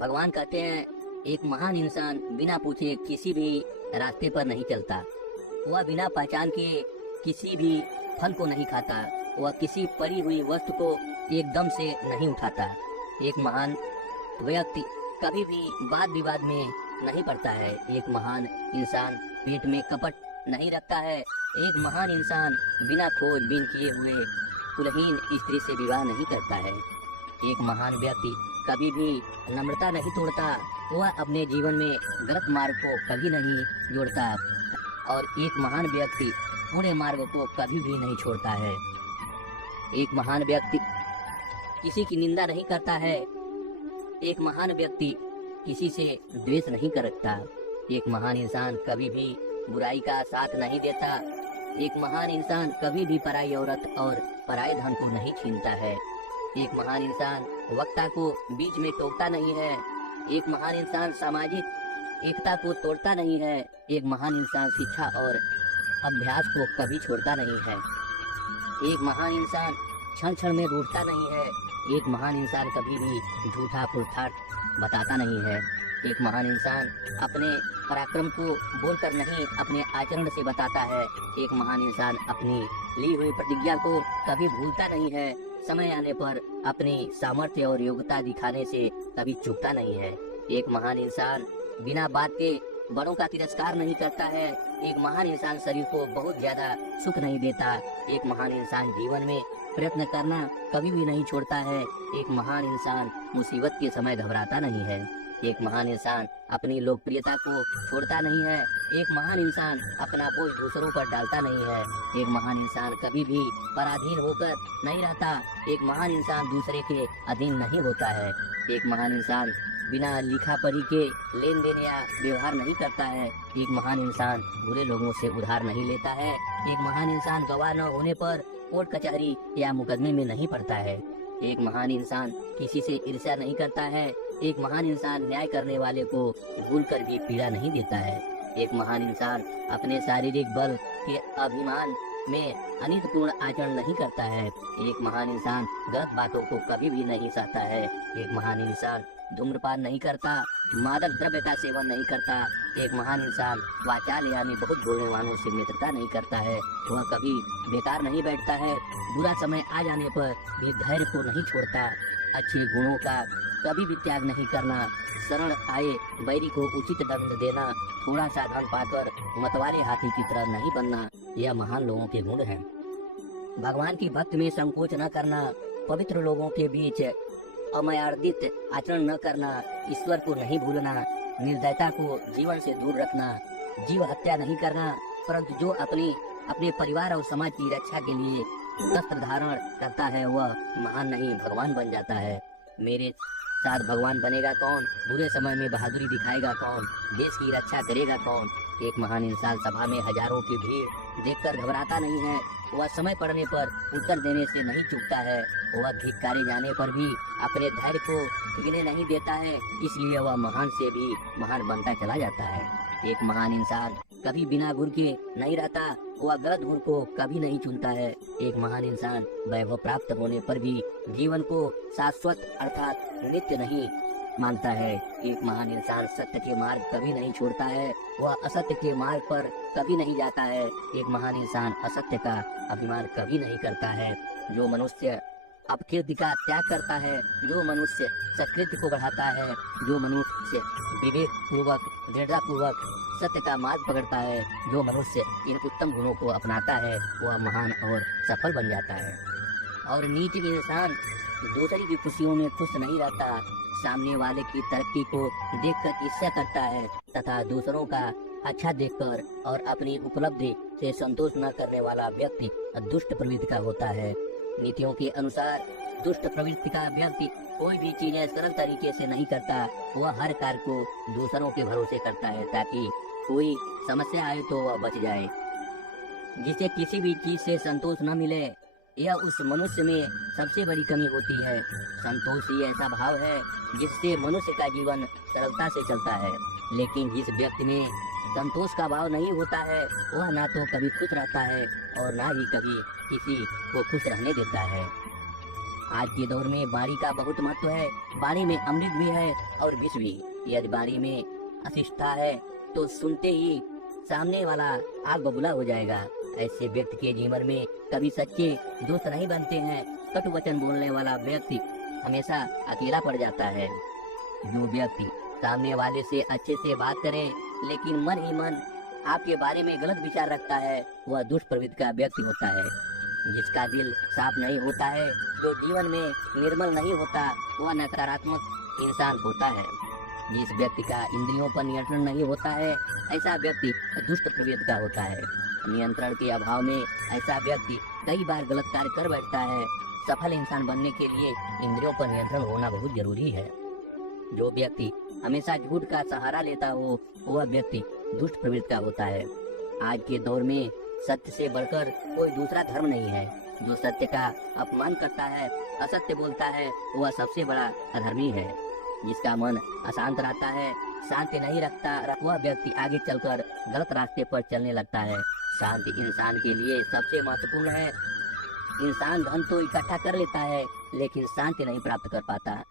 भगवान कहते हैं एक महान इंसान बिना पूछे किसी भी रास्ते पर नहीं चलता। वह बिना पहचान के किसी भी फल को नहीं खाता। वह किसी पड़ी हुई वस्तु को एकदम से नहीं उठाता। एक महान व्यक्ति कभी भी वाद विवाद में नहीं पड़ता है। एक महान इंसान पेट में कपट नहीं रखता है। एक महान इंसान बिना खोजबीन किए हुए कुलहीन स्त्री से विवाह नहीं करता है। एक महान व्यक्ति कभी भी नम्रता नहीं तोड़ता। वह अपने जीवन में गलत मार्ग को कभी नहीं जोड़ता और एक महान व्यक्ति पूरे मार्ग को कभी भी नहीं छोड़ता है। एक महान व्यक्ति किसी की निंदा नहीं करता है। एक महान व्यक्ति किसी से द्वेष नहीं करता। एक महान इंसान कभी भी बुराई का साथ नहीं देता। एक महान इंसान कभी भी पराई औरत और पराये धन को नहीं छीनता है। एक महान इंसान वक्ता को बीच में टोकता नहीं है। एक महान इंसान सामाजिक एकता को तोड़ता नहीं है। एक महान इंसान शिक्षा और अभ्यास को कभी छोड़ता नहीं है। एक महान इंसान क्षण क्षण में रूठता नहीं है। एक महान इंसान कभी भी झूठा फुर्ठाट बताता नहीं है। एक महान इंसान अपने पराक्रम को बोलकर नहीं अपने आचरण से बताता है। एक महान इंसान अपनी ली हुई प्रतिज्ञा को कभी भूलता नहीं है। समय आने पर अपनी सामर्थ्य और योग्यता दिखाने से कभी चूकता नहीं है। एक महान इंसान बिना बात के बड़ों का तिरस्कार नहीं करता है। एक महान इंसान शरीर को बहुत ज्यादा सुख नहीं देता। एक महान इंसान जीवन में प्रयत्न करना कभी भी नहीं छोड़ता है। एक महान इंसान मुसीबत के समय घबराता नहीं है। एक महान इंसान अपनी लोकप्रियता को छोड़ता नहीं है। एक महान इंसान अपना बोझ दूसरों पर डालता नहीं है। एक महान इंसान कभी भी पराधीन होकर नहीं रहता। एक महान इंसान दूसरे के अधीन नहीं होता है। एक महान इंसान बिना लिखा पढ़ी के लेन देन या व्यवहार नहीं करता है। एक महान इंसान बुरे लोगों से उधार नहीं लेता है। एक महान इंसान गवाह न होने पर कोर्ट कचहरी या मुकदमे में नहीं पड़ता है। एक महान इंसान किसी से ईर्ष्या नहीं करता है। एक महान इंसान न्याय करने वाले को भूल कर भी पीड़ा नहीं देता है। एक महान इंसान अपने शारीरिक बल के अभिमान में अनितपूर्ण आचरण नहीं करता है। एक महान इंसान गलत बातों को कभी भी नहीं सहता है। एक महान इंसान धूम्रपान नहीं करता, मादक द्रव्य का सेवन नहीं करता। एक महान इंसान वाचाल यानी बहुत बोलने वालों से मित्रता नहीं करता है। वह कभी बेकार नहीं बैठता है। बुरा समय आ जाने पर भी धैर्य को नहीं छोड़ता। अच्छे गुणों का कभी भी त्याग नहीं करना, शरण आए बैरी को उचित दंड देना, थोड़ा सा धन पाकर मतवाले हाथी की तरह नहीं बनना, यह महान लोगों के गुण हैं। भगवान की भक्ति में संकोच न करना, पवित्र लोगों के बीच अमर्यादित आचरण न करना, ईश्वर को नहीं भूलना, निर्दयता को जीवन से दूर रखना, जीव हत्या नहीं करना, परंतु जो अपने परिवार और समाज की रक्षा के लिए शस्त्र धारण करता है वह महान नहीं भगवान बन जाता है। मेरे साथ भगवान बनेगा कौन? बुरे समय में बहादुरी दिखाएगा कौन? देश की रक्षा करेगा कौन? एक महान इंसान सभा में हजारों की भीड़ देखकर घबराता नहीं है। वह समय पड़ने पर उत्तर देने से नहीं चूकता है। वह धिक्कारे जाने पर भी अपने धैर्य को टिकने नहीं देता है, इसलिए वह महान से भी महान बनता चला जाता है। एक महान इंसान कभी बिना गुण के नहीं रहता। वह गलत गुण को कभी नहीं चुनता है। एक महान इंसान वैभव प्राप्त होने पर भी जीवन को शाश्वत अर्थात नित्य नहीं मानता है। एक महान इंसान सत्य के मार्ग कभी नहीं छोड़ता है। वह असत्य के मार्ग पर कभी नहीं जाता है। एक महान इंसान असत्य का अभिमान कभी नहीं करता है। जो मनुष्य अपकीर्ति का त्याग करता है, जो मनुष्य सत्कृत्य को बढ़ाता है, जो मनुष्य विवेक पूर्वक दृढ़ता पूर्वक सत्य का मार्ग पकड़ता है, जो मनुष्य इन उत्तम गुणों को अपनाता है वह महान और सफल बन जाता है। और नीच इंसान दूसरे की खुशियों में खुश नहीं रहता, सामने वाले की तरक्की को देखकर ईर्ष्या करता है तथा दूसरों का अच्छा देखकर और अपनी उपलब्धि से संतोष न करने वाला व्यक्ति दुष्ट प्रवृत्ति का होता है। नीतियों के अनुसार दुष्ट प्रवृत्ति का व्यक्ति कोई भी चीजें सरल तरीके से नहीं करता। वह हर कार्य को दूसरों के भरोसे करता है ताकि कोई समस्या आए तो वह बच जाए। जिसे किसी भी चीज से संतोष न मिले यह उस मनुष्य में सबसे बड़ी कमी होती है। संतोष ही ऐसा भाव है जिससे मनुष्य का जीवन सरलता से चलता है। लेकिन जिस व्यक्ति में संतोष का भाव नहीं होता है वह ना तो कभी खुश रहता है और ना ही कभी किसी को खुश रहने देता है। आज के दौर में वाणी का बहुत महत्व है। वाणी में अमृत भी है और विष भी। यदि वाणी में अशिष्टता है तो सुनते ही सामने वाला आग बबूला हो जाएगा। ऐसे व्यक्ति के जीवन में कभी सच्चे दोस्त नहीं बनते हैं। कटु वचन बोलने वाला व्यक्ति हमेशा अकेला पड़ जाता है। जो व्यक्ति सामने वाले से अच्छे से बात करे लेकिन मन ही मन आपके बारे में गलत विचार रखता है, वह दुष्ट प्रवृत्ति का व्यक्ति होता है। जिसका दिल साफ नहीं होता है, जो जीवन में निर्मल नहीं होता, वह नकारात्मक इंसान होता है। जिस व्यक्ति का इंद्रियों पर नियंत्रण नहीं होता है, ऐसा व्यक्ति दुष्ट प्रवृत्ति का होता है। नियंत्रण के अभाव में ऐसा व्यक्ति कई बार गलत कार्य कर बैठता है। सफल इंसान बनने के लिए इंद्रियों पर नियंत्रण होना बहुत जरूरी है। जो व्यक्ति हमेशा झूठ का सहारा लेता हो, वह व्यक्ति दुष्ट प्रवृत्ति का होता है। आज के दौर में सत्य से बढ़कर कोई दूसरा धर्म नहीं है। जो सत्य का अपमान करता है, असत्य बोलता है, वह सबसे बड़ा अधर्मी है। जिसका मन अशांत रहता है, शांति नहीं रखता, वह व्यक्ति आगे चलकर गलत रास्ते पर चलने लगता है। शांति इंसान के लिए सबसे महत्वपूर्ण है। इंसान धन तो इकट्ठा कर लेता है लेकिन शांति नहीं प्राप्त कर पाता।